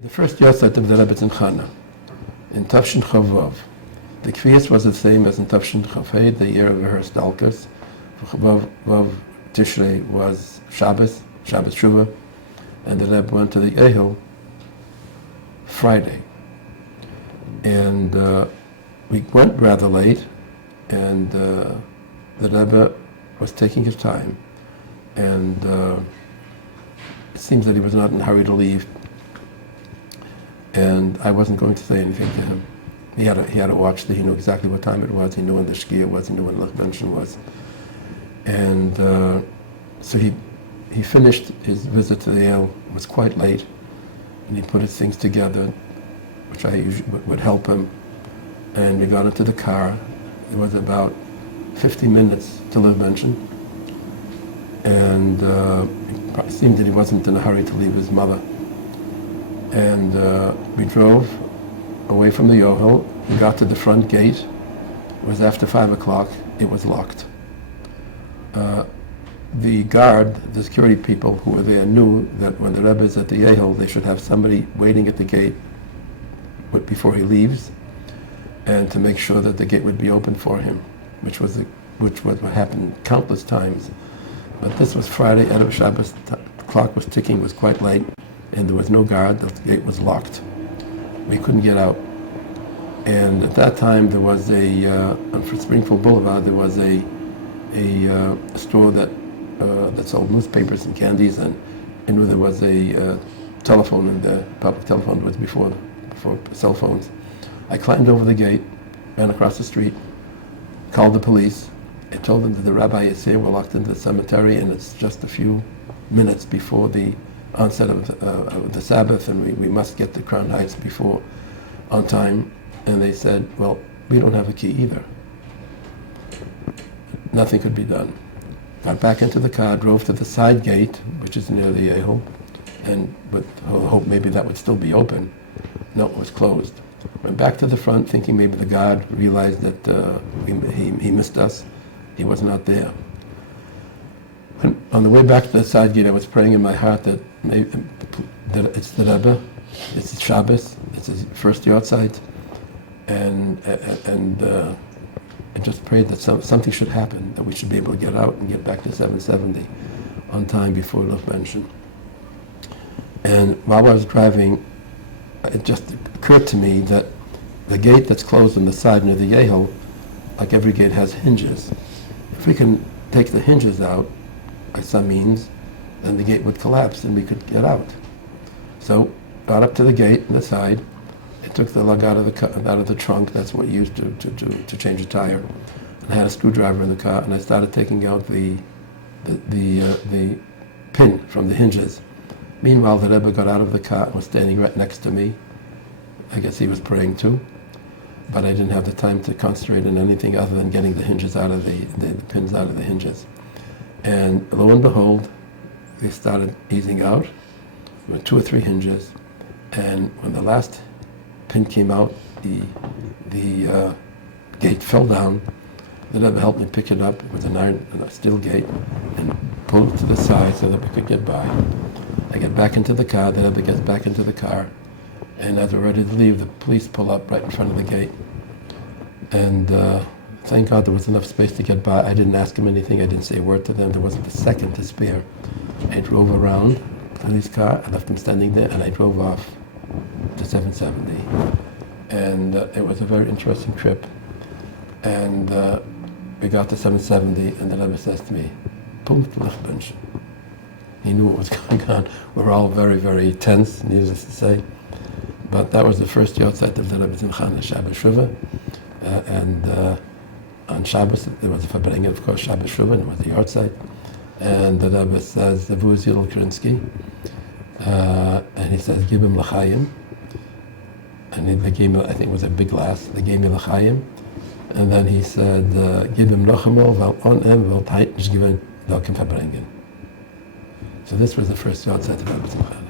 The first Yartzeit of Rebbetzin Chana in Tavshin Chavav. The Kviyas was the same as in Tavshin Chavei, the year of her stalkers. Vav Tishrei was Shabbos Shuvah, and the Rebbe went to the Ohel Friday. And we went rather late, and the Rebbe was taking his time, and it seems that he was not in a hurry to leave. And I wasn't going to say anything to him. He had a watch that he knew exactly what time it was. He knew when the Shkia was. He knew when Lechbenchen was. And so he finished his visit to the Ohel. It was quite late, and he put his things together, which I usually would help him. And we got into the car. It was about 50 minutes to Lechbenchen, and it seemed that he wasn't in a hurry to leave his mother. And we drove away from the Ohel. We got to the front gate. It was after 5 o'clock. It was locked. The guard, the security people who were there, knew that when the Rebbe is at the Ohel, they should have somebody waiting at the gate before he leaves, and to make sure that the gate would be open for him, which was what happened countless times. But this was Friday, Erev Shabbos. The clock was ticking. It was quite late, and there was no guard. The gate was locked. We couldn't get out. And at that time, there was on Springfield Boulevard, there was a store that sold newspapers and candies, and there was a telephone, and the public telephone was before cell phones. I climbed over the gate, ran across the street, called the police. I told them that the rabbi is here. We're locked into the cemetery, and it's just a few minutes before the onset of the Sabbath, and we must get to Crown Heights on time. And they said, well, we don't have a key either. Nothing could be done. Got back into the car, drove to the side gate, which is near the Ohel, and with hope maybe that would still be open. No, it was closed. Went back to the front, thinking maybe the guard realized that he missed us. He was not there. And on the way back to the side gate, I was praying in my heart that it's the Rebbe, it's Shabbos, it's his first Yartzeit, and I just prayed that something should happen, that we should be able to get out and get back to 770 on time before Lechbenchen. And while I was driving, it just occurred to me that the gate that's closed on the side near the Ohel, like every gate, has hinges. If we can take the hinges out by some means, then the gate would collapse and we could get out. So got up to the gate on the side. I took the lug out of the trunk. That's what you used to change a tire. And I had a screwdriver in the car, and I started taking out the pin from the hinges. Meanwhile, the Rebbe got out of the car and was standing right next to me. I guess he was praying too, but I didn't have the time to concentrate on anything other than getting the hinges out of the pins out of the hinges. And lo and behold, they started easing out with 2 or 3 hinges, and when the last pin came out, the gate fell down. The Rebbe helped me pick it up with a steel gate and pulled it to the side so that we could get by. I get back into the car, the Rebbe gets back into the car, and as we're ready to leave, the police pull up right in front of the gate. And thank God there was enough space to get by. I didn't ask him anything, I didn't say a word to them, there wasn't a second to spare. I drove around the police car, I left him standing there, and I drove off to 770. And it was a very interesting trip. And we got to 770, and the Rebbe says to me, "Punkt Lechbenchen." He knew what was going on. We're all very, very tense, needless to say. But that was the first Yartzeit of the Rebbetzin Chana, Shabbos Shuvah. And on Shabbos, there was a Fabrengen, of course, Shabbos Shuvah, and it was the Yahrtzeit. And the Rebbe says, the Rabbi Krinsky, and he says, "Give him l'chaim." And they gave me, I think it was a big glass, they gave me l'chaim. And then he said, "Give him lochemol, vel onem, vel teit, nicht given, welcome Fabrengen." So this was the first Yartzeit of Rebbetzin Chana.